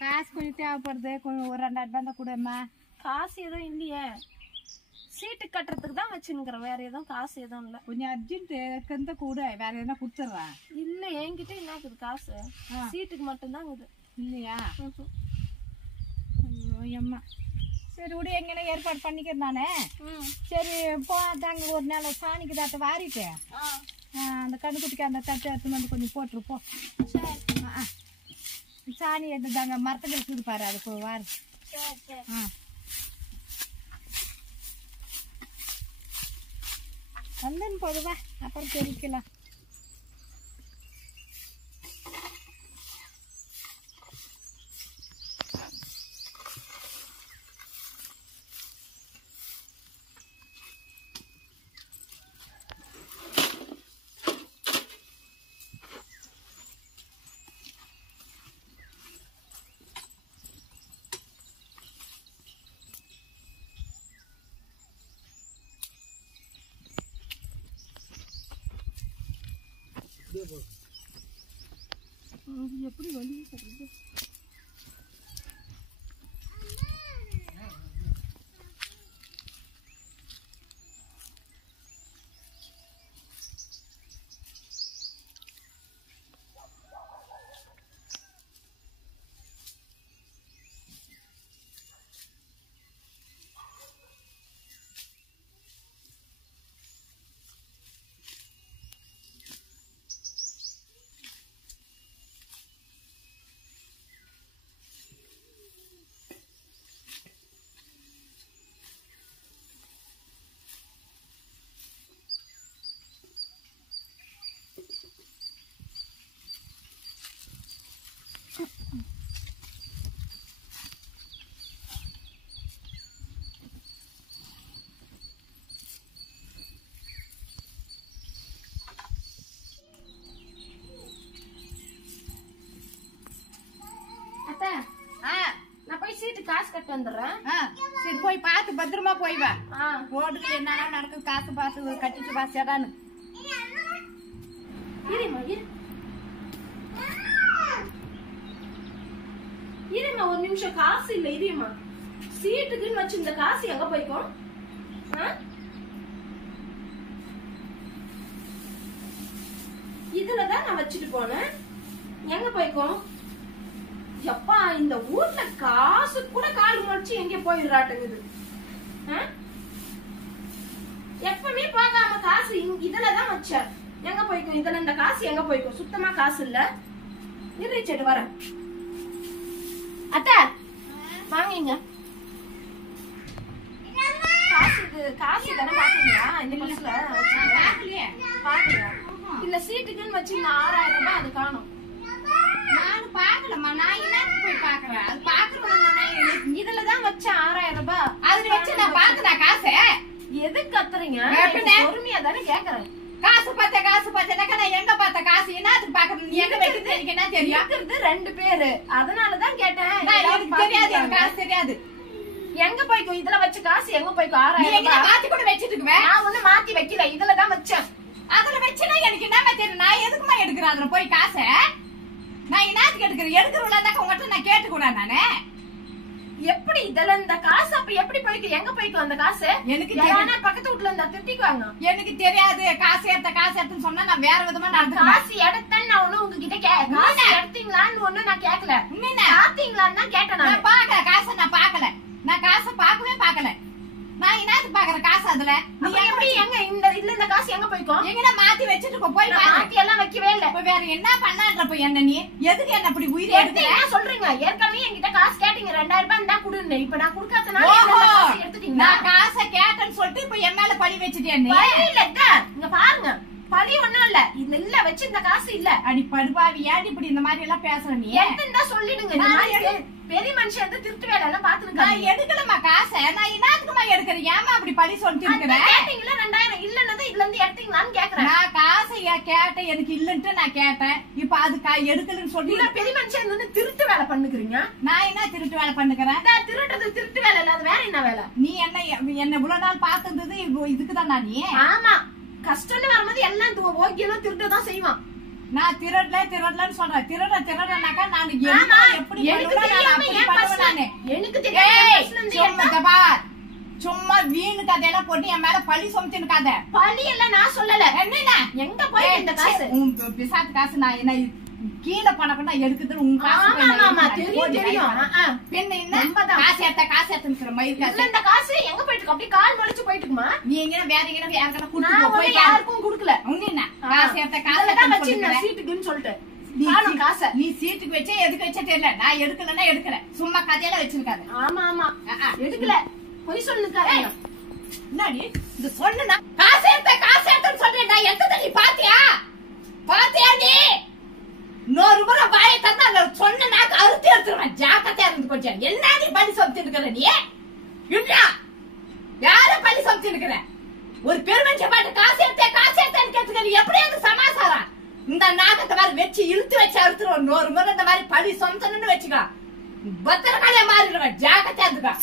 காசு கொஞ்சம் தேவைப்படுது, கொஞ்சம் ஒரு 2000 ரூபாய் தான் கொடுமா. காசு எதுவும் இல்லையே, சீட்டு கட்டுறதுக்கு தான் வச்சுருக்கிறேன், வேற எதுவும் காசு எதுவும் இல்லை. கொஞ்சம் அர்ஜென்ட் கூட வேற எதுனா கொடுத்துட்றேன். இல்லை என்கிட்ட என்ன இருக்குது காசு, சீட்டுக்கு மட்டும்தான் இருக்குது. இல்லையா? ஐயோ அம்மா, சரி விடு, எங்கன்னா ஏற்பாடு பண்ணிக்கிறேன் நானே. சரி போதாங்க, ஒரு நாள் சாணிக்கு தாத்த வாரிட்டு அந்த கண்ணுக்குட்டிக்கு அந்த தட்டு எடுத்துன்னு வந்து கொஞ்சம் போட்டுருப்போம். சாணி எடுத்துதாங்க மரத்துக்கு இருக்குது பாரு, அது போய் வாரு. வந்தேன்னு போதுவா, அப்புறம் தெரிவிக்கலாம். எப்படி வழி சொல்றது? நான் போய் சீட்டு காசு கட்டு வந்துடுறேன். சரி போய் பார்த்து பத்திரமா போய் வா. ரோடுல என்னன்னா நடக்குது, காசு பார்த்து கட்டிட்டு பாசியாடான்னு. இருமா ஒரு நிமிஷம், காசு இல்ல, இருமா. சீட்டுக்குன்னு வச்சிருந்த காசு எங்க போய்க்கும்? இதுலதான் நான் வச்சுட்டு போனேன், எங்க போய்க்கும்? எப்பா இந்த ஊர்ல காசு கூட கால் முளைச்சு எங்க போயிடுறாட்டுங்குது. எப்பவுமே போகாம காசு இதுலதான் வச்ச, எங்க போய்க்கும்? இதுல இந்த காசு எங்க போய்க்கும்? சுத்தமா காசு இல்ல. இருச்சட்டு வர அத்தை வாங்கிங்க. காசு தானே பாத்தீங்களா? இந்த பஸ்ல பாக்கலையா? இல்ல சீட்டுக்குன்னு வச்சீங்க 6000 ரூபாய், அது காணும். நானும் பாக்கலம்மா, நான் என்னன்னு போய் பாக்குறேன். அது பாக்குறேன், இதுலதான் வச்ச 6000 ரூபாய். அதுல வச்சு நான் பாக்குறேன் காசு. எதுக்கு கத்துறீங்க? பொறுமையா தானே கேக்குறேன். காசு பார்த்தேனாக்கா நான் எங்க பார்த்த காசு என்னத்துக்கு பாக்குறது? நீ எங்க வைக்கிறது எனக்கு என்ன தெரியும்? இருக்கிறது 2 பேரு, அதனாலதான் கேட்டேன். எனக்கு தெரியாது, எனக்கு காசு தெரியாது. எங்க போய்க்கும்? இதுல வச்ச காசு எங்க போய்க்கும்? 6000 ரூபாய் மாத்தி கூட வச்சிட்டு இருக்குவேன். நான் ஒண்ணு மாத்தி வைக்கல, இதுலதான் வச்சேன். அதுல வச்சுனா எனக்கு என்ன தெரியும்? நான் எதுக்குமா எடுக்கிறேன் அதுல போய் காசை? நான் என்னத்துக்கு எடுக்கிறேன்? எடுக்கிறவங்களாக்கா உங்ககிட்ட நான் கேட்டுக்கூடாது நானு. எப்படி இதுல இந்த காசு அப்ப எப்படி போய்க்கும்? எங்க போய்க்கும் அந்த காசு? எனக்கு பக்கத்து வீட்டுல இருந்தா திட்டிக்குவாங்க. எனக்கு தெரியாது. காசு எடுத்துன்னு சொன்னா நான் வேற விதமா நான் காசு எடுத்தேன்னு நான் ஒண்ணு உங்ககிட்ட காசு எடுத்தீங்களான்னு ஒண்ணு நான் கேட்கல, பாத்தீங்களான்னு தான் கேட்டேன். நான் பாக்கல காசை, நான் பாக்கல, நான் காசை பாக்கவே பாக்கல. நான் என்னத்துக்கு பாக்குறேன் காசு? அதுல நீ எப்படி எங்க இந்த காசு எங்க போய்க்கும்? எங்க மாத்தி வச்சிட்டு போய் மாத்தி எல்லாம் வைக்கவே இல்ல. வேற என்ன பண்ணான்றப்ப என்ன நீ எதுக்கு என்ன அப்படி உயிரை எடுத்து சொல்றீங்க? ஏற்கனவே என்கிட்ட காசு கேட்டீங்க, 2000 ரூபாய் தான் கொடுன்னு. இப்ப நான் குடுக்காதனால எடுத்துட்டீங்க. நான் காசை கேட்டேன்னு சொல்லிட்டு இப்ப என் மேல பழி வச்சுட்டேன். இங்க பாருங்க, பழி ஒண்ணும் இல்ல, இது இல்ல வச்சு இந்த காசு இல்ல. அடி படுபாவி, ஏன் இப்படி இந்த மாதிரி எல்லாம் பேசுற நீ? எடுத்துட்டா சொல்லிடுங்க. பெரிய மனுஷன் திருட்டு வேலை எல்லாம் பாத்துருக்கேன். நான் எடுக்கலமா காசை, நான் என்னத்துக்குமா எடுக்கிறேன்? ஏமா அப்படி பழி சொல்லிட்டு இருக்கிறேன்? கேட்டீங்களா 2000 இல்லன்னு இதுல இருந்து எடுத்தீங்களான்னு கேக்குறேன். நான் காசை கேட்டேன், எனக்கு இல்லன்ட்டு நான் கேட்டேன். இப்ப அது எடுக்கலன்னு சொல்லி பெரிய மனுஷன் வந்து திருட்டு வேலை பண்ணுக்கிறீங்க. நான் என்ன திருட்டு வேலை பண்ணுக்கிறேன்? திருட்டுறது திருட்டு வேலை இல்லாத வேற என்ன வேலை? நீ என்ன இவ்வளவு நாள் பாத்துருந்தது இதுக்குதான்? நீ ஆமா, கஷ்டம்னு வரும்போது எல்லாம் ஓகேலாம் திருட்டுதான் செய்வான். நான் திருடலன்னு சொல்றேன். திருடனாக்கா நான் எப்படி எனக்கு தெரியும். சும்மா வீணு கதையெல்லாம் போட்டு என் மேல பழி சுமத்தினுக்காத. பழி எல்லாம் நான் சொல்லல. என்ன எங்க போய் இந்த காசு பிசாத்து காசு நான் என்ன கீழே பணம் எடுக்குது உங்க தெரியும். பின்ன என்ன காசு ஏத்துக்கிற மயிர் காசு. இந்த காசு எங்க போயிட்டு அப்படியே கால் வலிச்சு போயிட்டுக்குமா? நீ எங்க வேற எங்க யாருக்கும் குடுக்கல. என்ன காசு ஏத்த காசு சீட்டுக்குன்னு சொல்லிட்டு நீ சீட்டுக்கு வச்சே எதுக்கு வச்சே தெரியல. நான் எடுக்கலன்னா எடுக்கிறேன். சும்மா கதையெல்லாம் வச்சிருக்காது. ஆமா எடுக்கல. பொய் சொல்லுக்காரு. என்னடி இந்த சொன்னா காசு ஏத்தன்னு சொல்றேன். நான் எடுத்தத நீ பாத்தியா நீ? 100 ரூபாய் வாயை தந்தா சொன்ன நாக்கு அறுத்து எடுத்துருவேன். ஜாக்கிரதையா இருந்து கொஞ்சம். என்ன நீ பழி சுமத்தி இருக்கிற? நீ இல்ல யார பழி சுமத்தி இருக்கிற? ஒரு பெருமனுஷ பாட்டு காசு ஏத்தன்னு கேட்டுக்க. எப்படி அந்த சமாசாரம்? இந்த நாகத்தை மாதிரி வச்சு இழுத்து வச்சு அறுத்துருவோம். 100 முறை இந்த மாதிரி பழி சுமத்தணும்னு வச்சுக்கோ. பத்திரக்காலையா மாறிடுவேன். ஜாக்கிரதையா இருந்துக்கா.